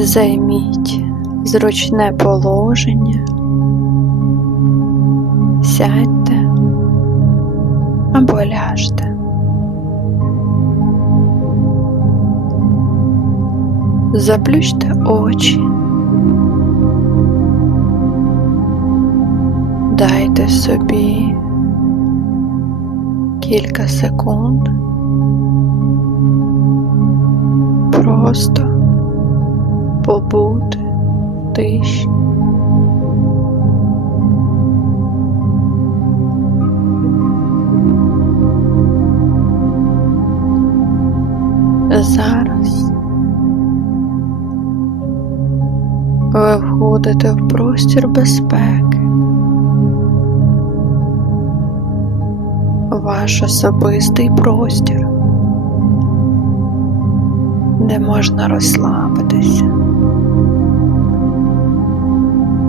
Займіть зручне положення, сядьте або ляжте. Заплющте очі. Дайте собі кілька секунд просто побути в тиші. Зараз ви входите в простір безпеки. Ваш особистий простір, де можна розслабитися,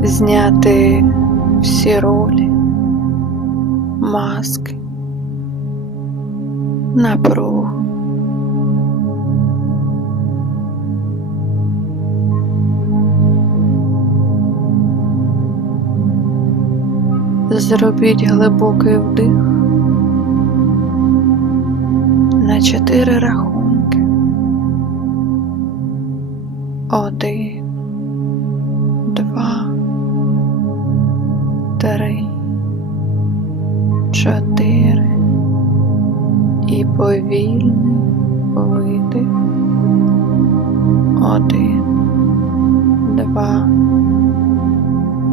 зняти всі ролі, маски, напругу. Зробіть глибокий вдих на чотири рахунки. Один, три, чотири і повільний видих. Один, два,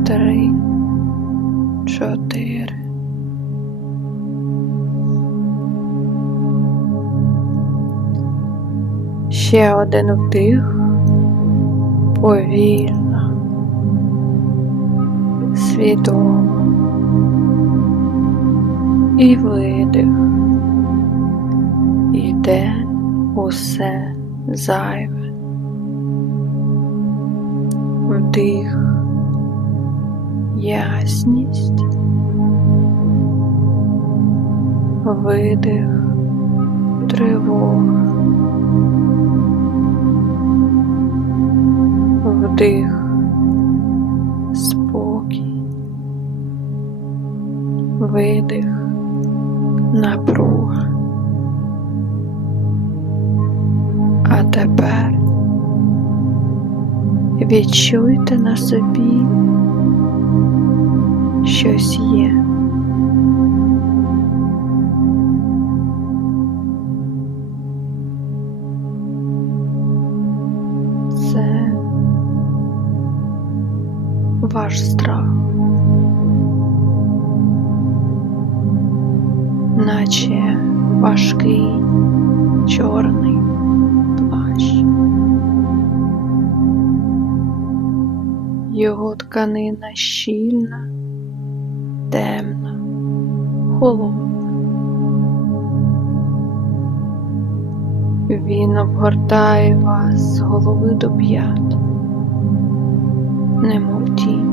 три чотири. Ще один вдих повільно, свідомо і видих. Йде усе зайве. Вдих. Ясність, видих, тривога, вдих, видих, напруга. А тепер відчуйте на собі щось є. Ваш страх, наче важкий чорний плащ. Його тканина щільна темна, холодна. Він обгортає вас з голови до п'ят, немов тінь.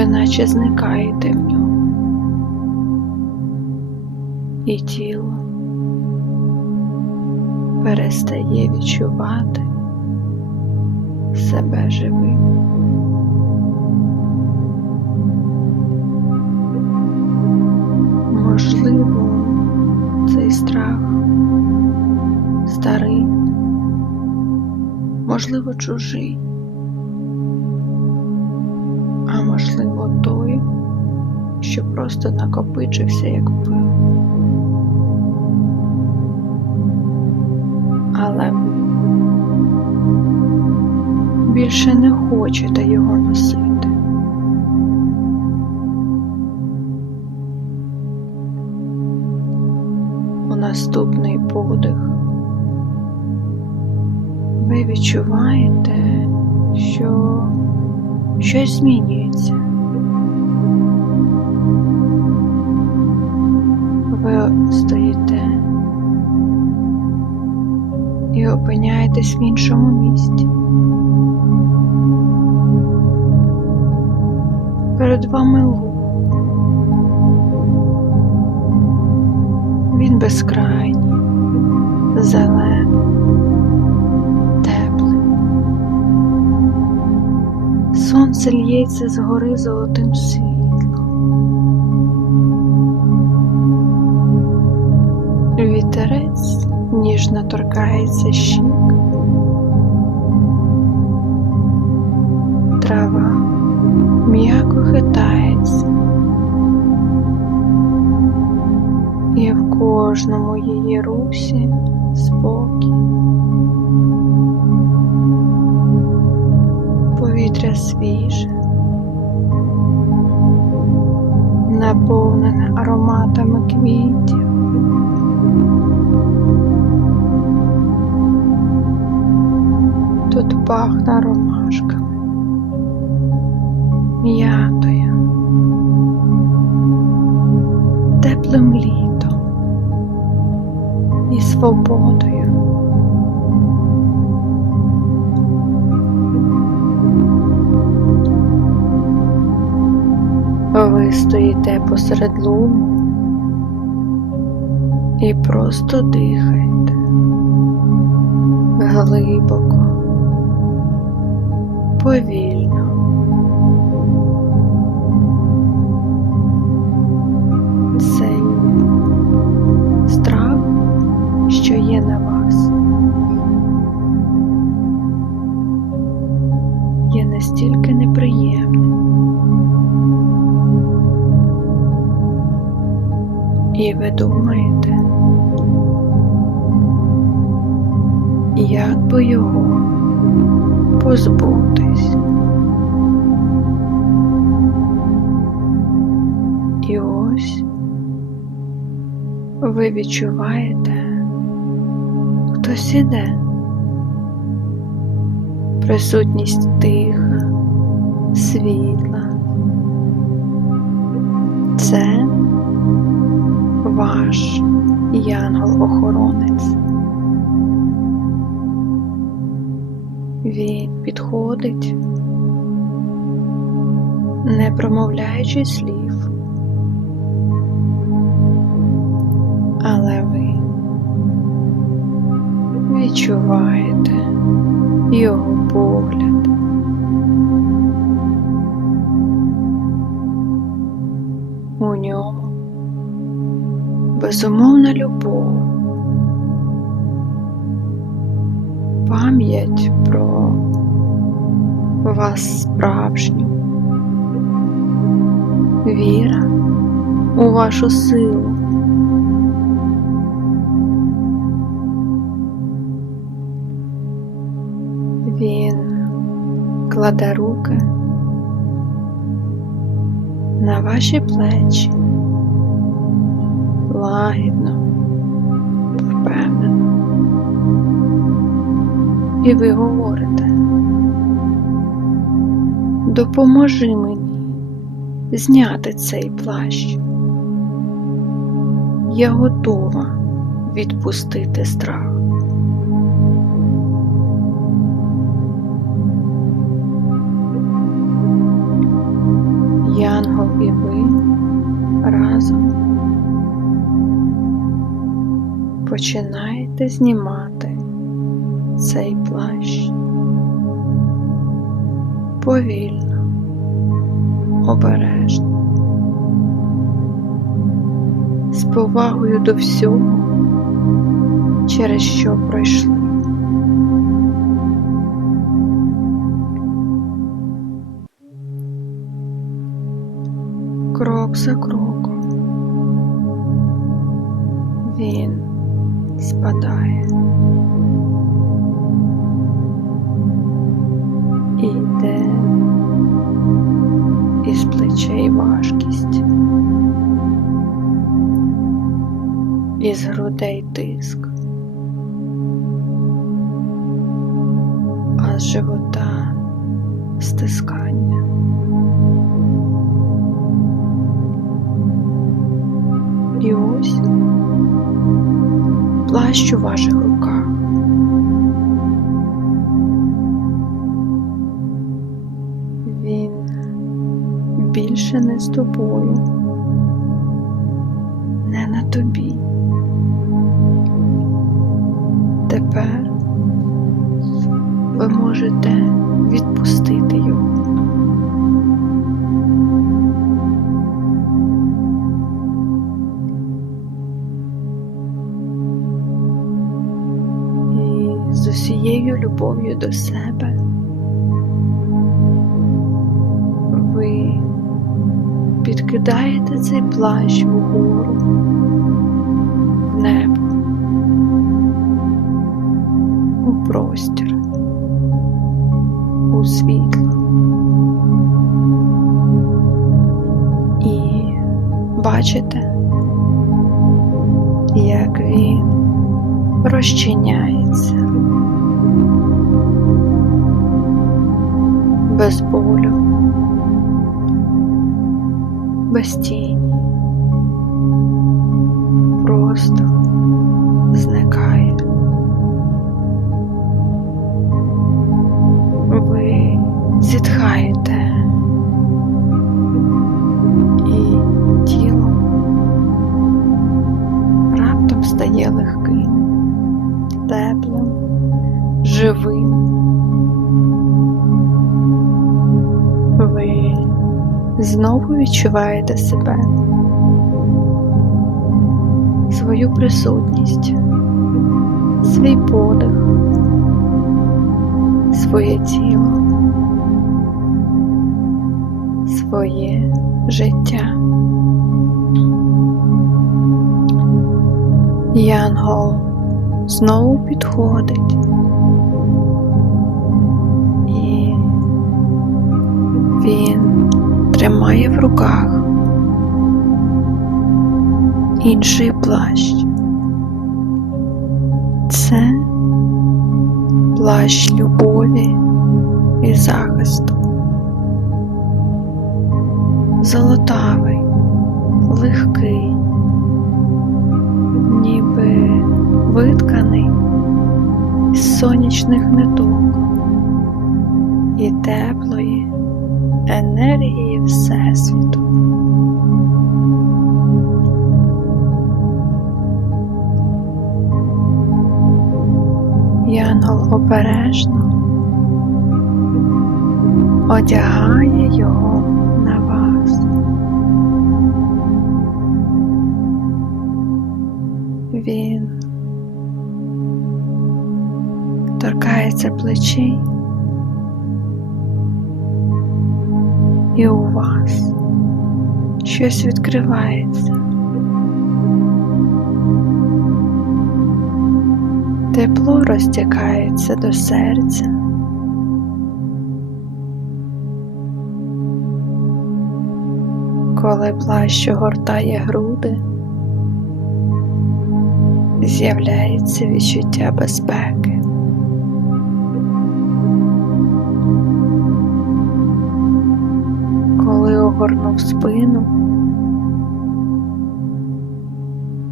Ви наче зникаєте в ньому, і тіло перестає відчувати себе живим. Можливо, цей страх старий, можливо, чужий, що просто накопичився як пил. Але більше не хочете його носити. У наступний подих ви відчуваєте, що щось змінюється. Ви стоїте і опиняєтесь в іншому місті. Перед вами луг. Він безкрайній, зелений, теплий. Сонце л'ється згори золотим світлом. Вітерець ніжно торкається щік. Трава м'яко хитається. І в кожному її русі спокій. Повітря свіже, пахне ромашками, м'ятою, теплим літом і свободою. Ви стоїте посеред луну і просто дихаєте глибоко, повільно. Цей страх, що є на вас, є настільки неприємним. І ви думаєте, як би його позбутись. Ви відчуваєте, хтось іде, присутність тиха, світла. Це ваш янгол-охоронець. Він підходить, не промовляючи слів, відчуваєте його погляд. У ньому безумовна любов, пам'ять про вас справжню, віра у вашу силу. Кладе руки на ваші плечі лагідно, впевнено. І ви говорите, допоможи мені зняти цей плащ. Я готова відпустити страх. Починаєте знімати цей плащ. Повільно, обережно, з повагою до всього, через що пройшли. Крок за кроком. Він спадає. І йде із плечей важкість, із грудей тиск, а з живота стискання. І ось плащ у ваших руках. Він більше не з тобою, не на тобі. Тепер ви можете любов'ю до себе ви підкидаєте цей плащ вгору в небо, у простір, у світло. І бачите, як він розчиняється без болю, без тіні, просто зникає. Ви зітхаєте відчуваєте себе, свою присутність, свій подих, своє тіло, своє життя. Янгол знову підходить і він тримає в руках інший плащ. Це плащ любові і захисту. Золотавий, легкий, ніби витканий з сонячних ниток і теплої енергії Всесвіту. Янгол обережно одягає його на вас. Він торкається плечей, і у вас щось відкривається. Тепло розтякається до серця. Коли плащ огортає груди, з'являється відчуття безпеки. Огорнув спину,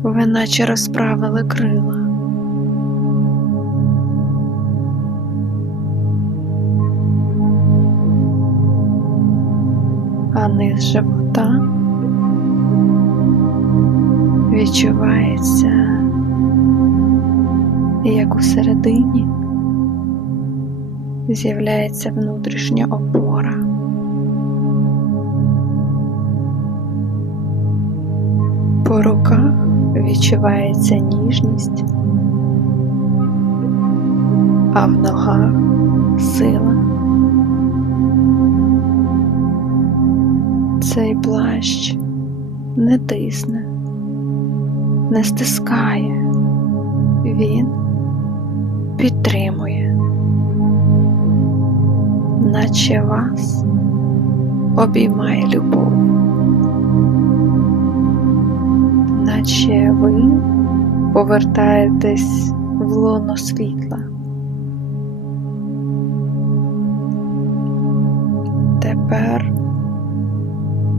ви наче розправили крила. А низ живота відчувається, як у середині з'являється внутрішня опора. По руках відчувається ніжність, а в ногах сила. Цей плащ не тисне, не стискає, він підтримує, наче вас обіймає любов, наче ви повертаєтесь в лоно світла. Тепер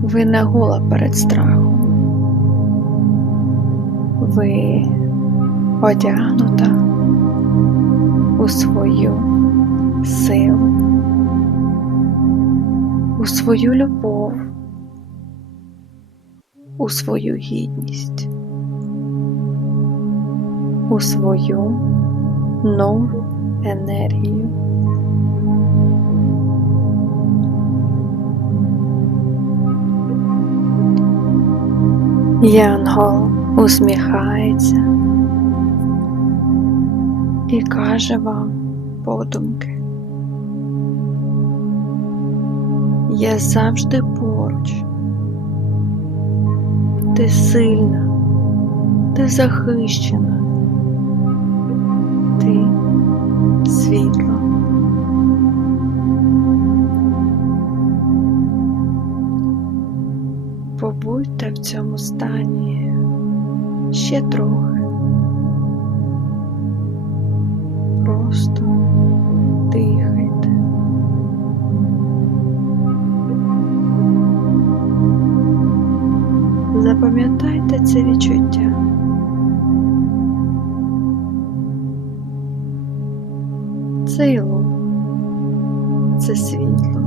ви не гола перед страхом. Ви одягнута у свою силу, у свою любов, у свою гідність, у свою нову енергію. Янгол усміхається і каже вам подумки. Я завжди поруч. Ти сильна, ти захищена, ти світло. Побудьте в цьому стані ще трохи. Просто це відчуття. Це лук це світло.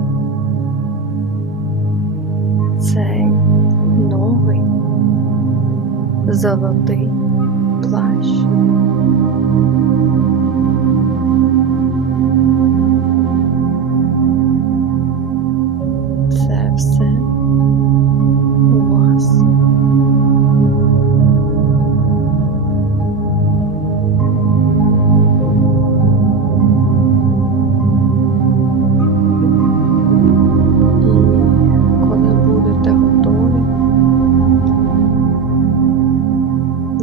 Цей новий золотий плащ.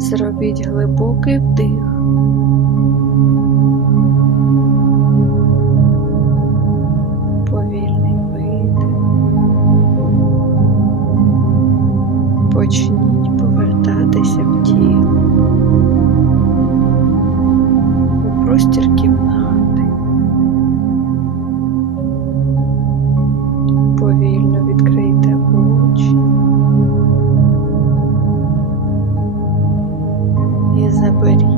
Зробіть глибокий вдих. І